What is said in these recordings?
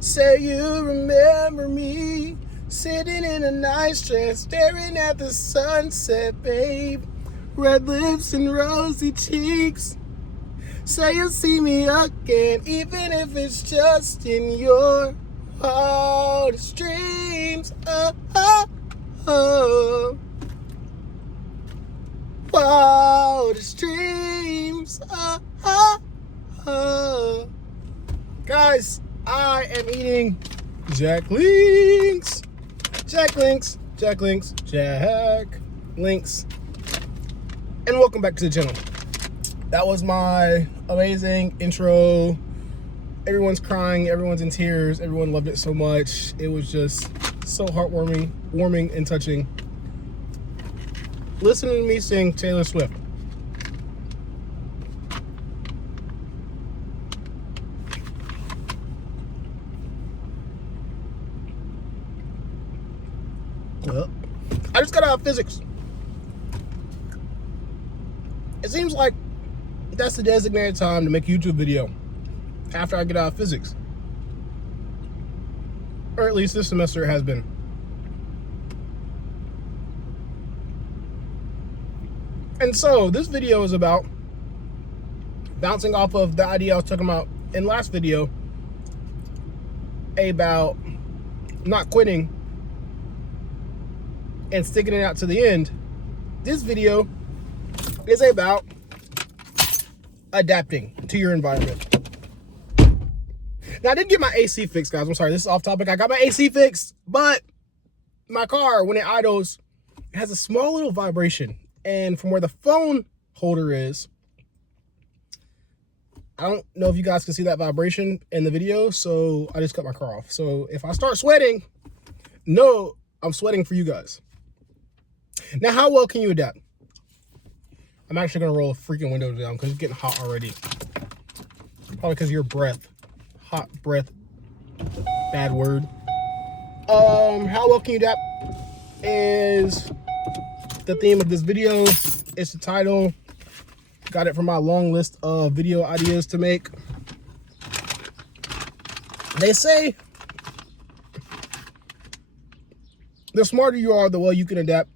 Say you remember me sitting in a nice chair, staring at the sunset, babe. Red lips and rosy cheeks. Say you'll see me again, even if it's just in your wildest dreams. Oh, oh, oh. Wildest dreams. Oh, oh, oh. Guys, I am eating Jack Links. Jack Links. Jack Links. Jack Links. And welcome back to the channel. That was my amazing intro. Everyone's crying, everyone's in tears, everyone loved it so much. It was just so heartwarming, warming, and touching. Listening to me sing Taylor Swift. Well, I just got out of physics. It seems like that's the designated time to make a YouTube video after I get out of physics. Or at least this semester it has been. And so this video is about bouncing off of the idea I was talking about in last video about not quitting and sticking it out to the end. This video is about adapting to your environment. Now, I did get my AC fixed, guys. I'm sorry, this is off topic. I got my AC fixed, but my car, when it idles, it has a small little vibration. And from where the phone holder is, I don't know if you guys can see that vibration in the video, so I just cut my car off. So if I start sweating, no, I'm sweating for you guys. Now, how well can you adapt? I'm actually going to roll the freaking windows down because it's getting hot already. Probably because of your breath. Hot breath. Bad word. How well can you adapt is the theme of this video. It's the title. Got it from my long list of video ideas to make. They say the smarter you are, the well you can adapt,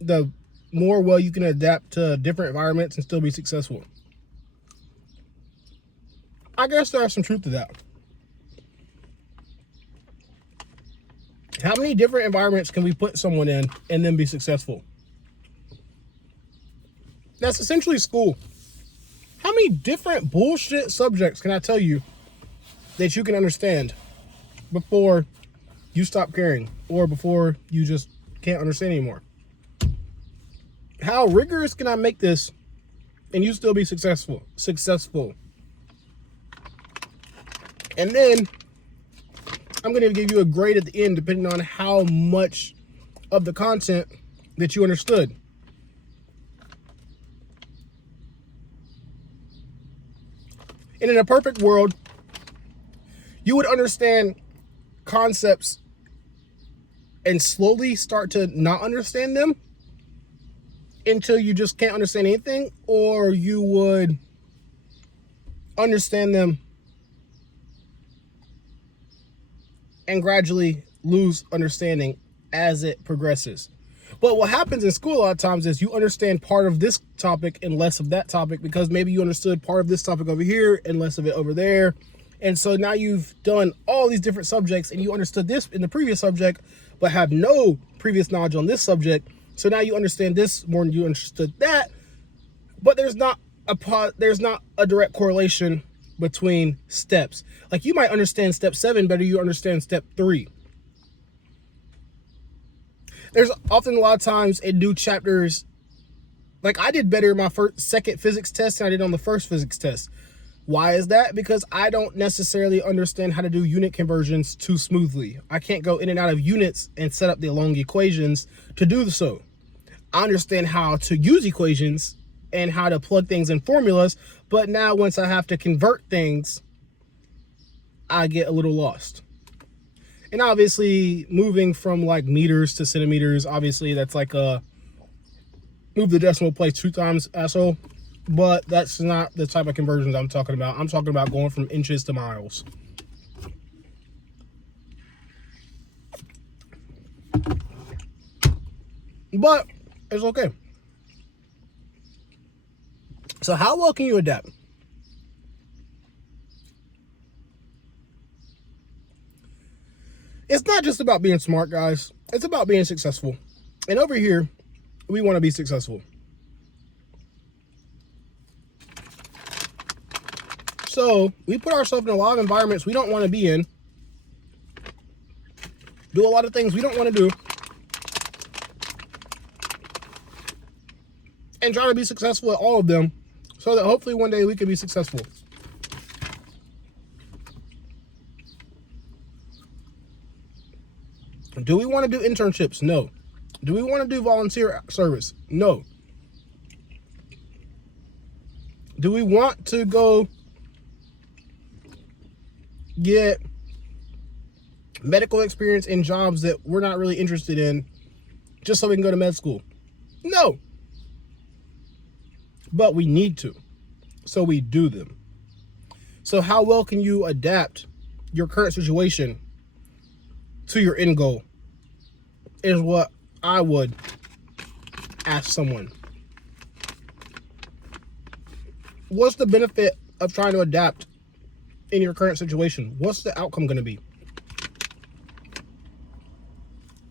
the more well you can adapt to different environments and still be successful. I guess there's some truth to that. How many different environments can we put someone in and then be successful? That's essentially school. How many different bullshit subjects can I tell you that you can understand before you stop caring or before you just can't understand anymore? How rigorous can I make this and you still be successful? And then I'm going to give you a grade at the end depending on how much of the content that you understood. And in a perfect world, you would understand concepts and slowly start to not understand them until you just can't understand anything, or you would understand them and gradually lose understanding as it progresses. But what happens in school a lot of times is you understand part of this topic and less of that topic because maybe you understood part of this topic over here and less of it over there. And so now you've done all these different subjects and you understood this in the previous subject, but have no previous knowledge on this subject. So now you understand this more than you understood that, but there's not a direct correlation between steps. Like you might understand step 7 better you understand step 3. There's often a lot of times in new chapters, like I did better in my second physics test than I did on the first physics test. Why is that? Because I don't necessarily understand how to do unit conversions too smoothly. I can't go in and out of units and set up the long equations to do so. I understand how to use equations and how to plug things in formulas, but now once I have to convert things, I get a little lost. And obviously moving from like meters to centimeters, obviously that's like a move the decimal place 2 times, asshole. But that's not the type of conversions I'm talking about. I'm talking about going from inches to miles. But it's okay. So how well can you adapt? It's not just about being smart, guys. It's about being successful. And over here, we want to be successful. So we put ourselves in a lot of environments we don't want to be in, do a lot of things we don't want to do, and try to be successful at all of them so that hopefully one day we can be successful. Do we want to do internships? No. Do we want to do volunteer service? No. Do we want to go get medical experience in jobs that we're not really interested in just so we can go to med school? No. But we need to. So we do them. So how well can you adapt your current situation to your end goal is what I would ask someone. What's the benefit of trying to adapt in your current situation? What's the outcome going to be?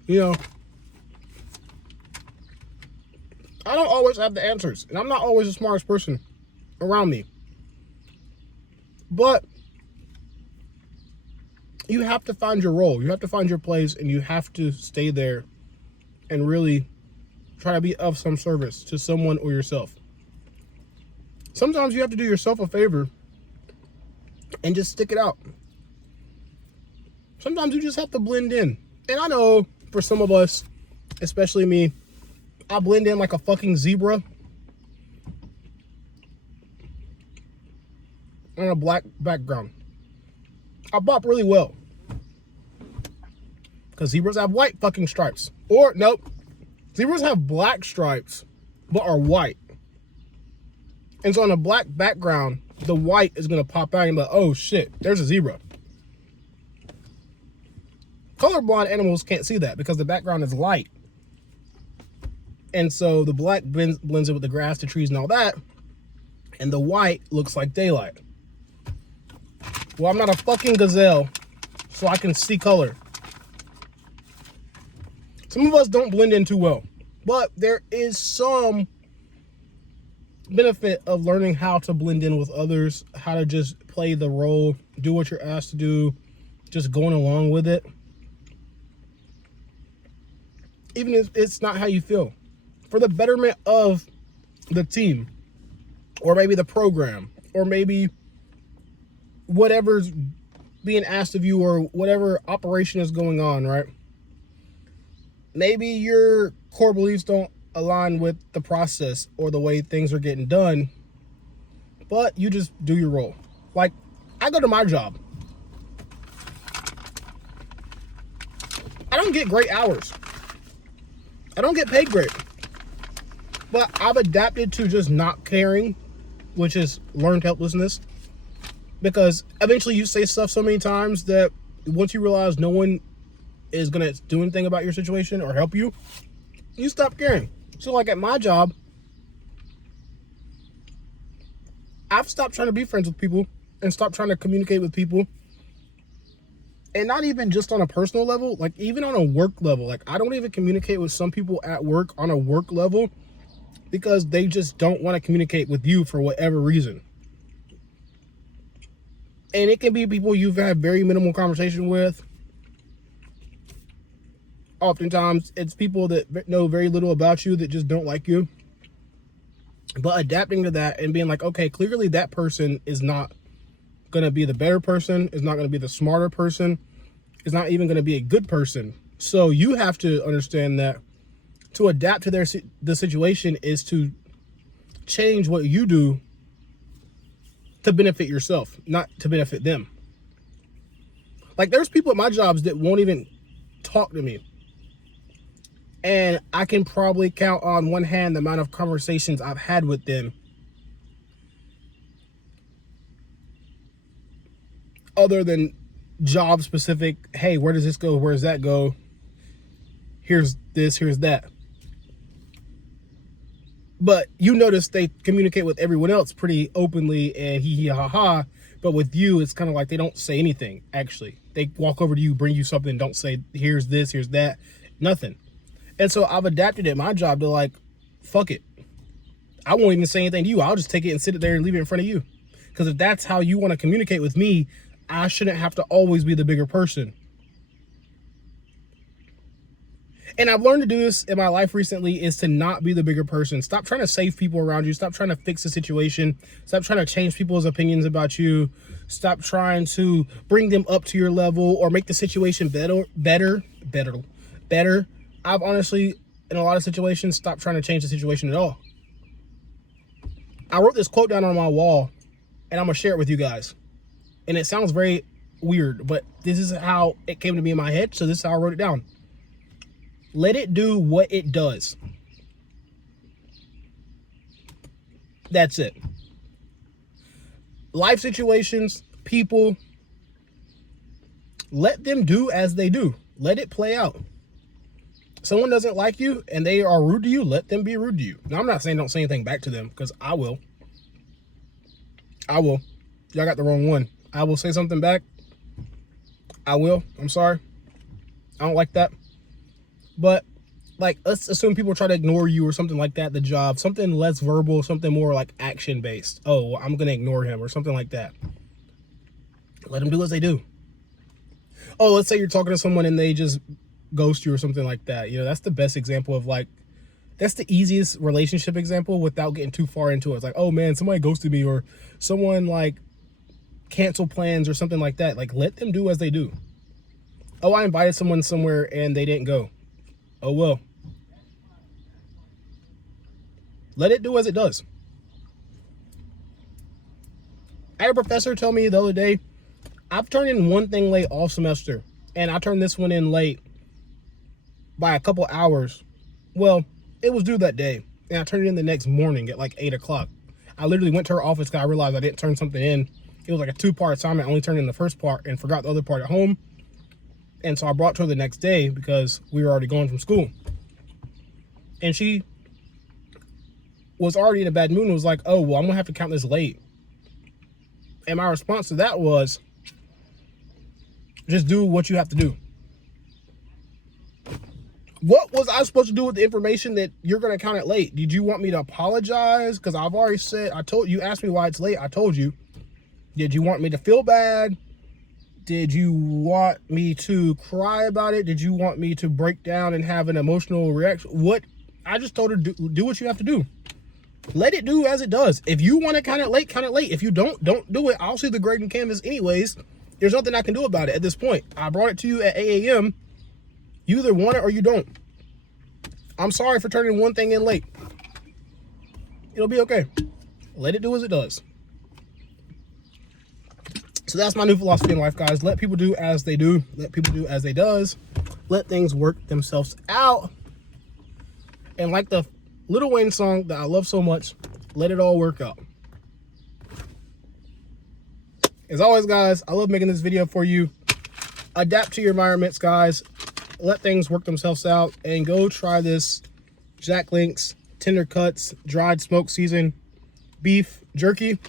You know, I don't always have the answers, and I'm not always the smartest person around me. But you have to find your role. You have to find your place, and you have to stay there and really try to be of some service to someone or yourself. Sometimes you have to do yourself a favor and just stick it out. Sometimes you just have to blend in. And I know for some of us, especially me, I blend in like a fucking zebra on a black background. I bop really well. Because zebras have white fucking stripes. Or, nope. Zebras have black stripes, but are white. And so on a black background, the white is going to pop out and be like, oh shit, there's a zebra. Colorblind animals can't see that because the background is light. And so the black blends in with the grass, the trees, and all that. And the white looks like daylight. Well, I'm not a fucking gazelle, so I can see color. Some of us don't blend in too well. But there is some benefit of learning how to blend in with others, how to just play the role, do what you're asked to do, just going along with it. Even if it's not how you feel. For the betterment of the team, or maybe the program, or maybe whatever's being asked of you, or whatever operation is going on, right? Maybe your core beliefs don't align with the process or the way things are getting done, but you just do your role. Like, I go to my job. I don't get great hours. I don't get paid great. But I've adapted to just not caring, which is learned helplessness. Because eventually you say stuff so many times that once you realize no one is going to do anything about your situation or help you, you stop caring. So like at my job, I've stopped trying to be friends with people and stopped trying to communicate with people. And not even just on a personal level, like even on a work level. Like I don't even communicate with some people at work on a work level because they just don't want to communicate with you for whatever reason. And it can be people you've had very minimal conversation with. Oftentimes, it's people that know very little about you that just don't like you. But adapting to that and being like, okay, clearly that person is not going to be the better person, is not going to be the smarter person, is not even going to be a good person. So you have to understand that to adapt to the situation is to change what you do to benefit yourself, not to benefit them. Like there's people at my jobs that won't even talk to me. And I can probably count on one hand the amount of conversations I've had with them. Other than job specific, hey, where does this go? Where does that go? Here's this, here's that. But you notice they communicate with everyone else pretty openly and hee hee ha ha. But with you, it's kind of like they don't say anything, actually. They walk over to you, bring you something, don't say, here's this, here's that, nothing. And so I've adapted at my job to like, fuck it. I won't even say anything to you. I'll just take it and sit it there and leave it in front of you. Because if that's how you want to communicate with me, I shouldn't have to always be the bigger person. And I've learned to do this in my life recently, is to not be the bigger person. Stop trying to save people around you. Stop trying to fix the situation. Stop trying to change people's opinions about you. Stop trying to bring them up to your level or make the situation better. I've honestly, in a lot of situations, stopped trying to change the situation at all. I wrote this quote down on my wall, and I'm going to share it with you guys. And it sounds very weird, but this is how it came to me in my head, so this is how I wrote it down. Let it do what it does. That's it. Life situations, people, let them do as they do. Let it play out. Someone doesn't like you and they are rude to you, let them be rude to you. Now, I'm not saying don't say anything back to them, because I will. Y'all got the wrong one. I will say something back. I will. I'm sorry. I don't like that. But like, let's assume people try to ignore you or something like that, the job, something less verbal, something more like action based. Oh, I'm going to ignore him or something like that. Let them do as they do. Oh, let's say you're talking to someone and they just ghost you or something like that. You know, that's the best example of like, that's the easiest relationship example without getting too far into it. It's like, oh man, somebody ghosted me, or someone like canceled plans or something like that. Like, let them do as they do. Oh, I invited someone somewhere and they didn't go. Oh, well. Let it do as it does. I had a professor tell me the other day, I've turned in one thing late all semester, and I turned this one in late by a couple hours. Well, it was due that day, and I turned it in the next morning at like 8 o'clock. I literally went to her office because I realized I didn't turn something in. It was like a 2-part assignment. I only turned in the first part and forgot the other part at home. And so I brought it to her the next day because we were already going from school. And she was already in a bad mood and was like, oh, well, I'm going to have to count this late. And my response to that was, just do what you have to do. What was I supposed to do with the information that you're going to count it late? Did you want me to apologize? Because I've already said, you asked me why it's late. I told you. Did you want me to feel bad? Did you want me to cry about it? Did you want me to break down and have an emotional reaction? What? I just told her, do what you have to do. Let it do as it does. If you want to count it late, count it late. If you don't do it. I'll see the grading canvas anyways. There's nothing I can do about it at this point. I brought it to you at 8 a.m. You either want it or you don't. I'm sorry for turning one thing in late. It'll be okay. Let it do as it does. So that's my new philosophy in life, guys. Let people do as they do. Let people do as they does. Let things work themselves out. And like the Lil Wayne song that I love so much, let it all work out. As always, guys, I love making this video for you. Adapt to your environments, guys. Let things work themselves out. And go try this Jack Link's Tender Cuts Dried Smoke Season Beef Jerky.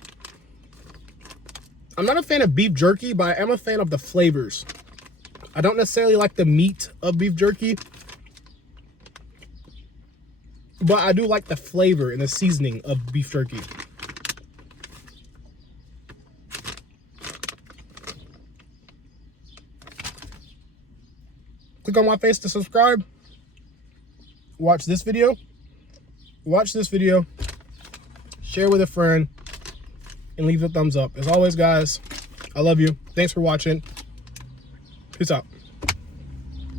I'm not a fan of beef jerky, but I am a fan of the flavors. I don't necessarily like the meat of beef jerky, but I do like the flavor and the seasoning of beef jerky. Click on my face to subscribe. Watch this video. Share with a friend. And leave a thumbs up. As always, guys, I love you. Thanks for watching. Peace out.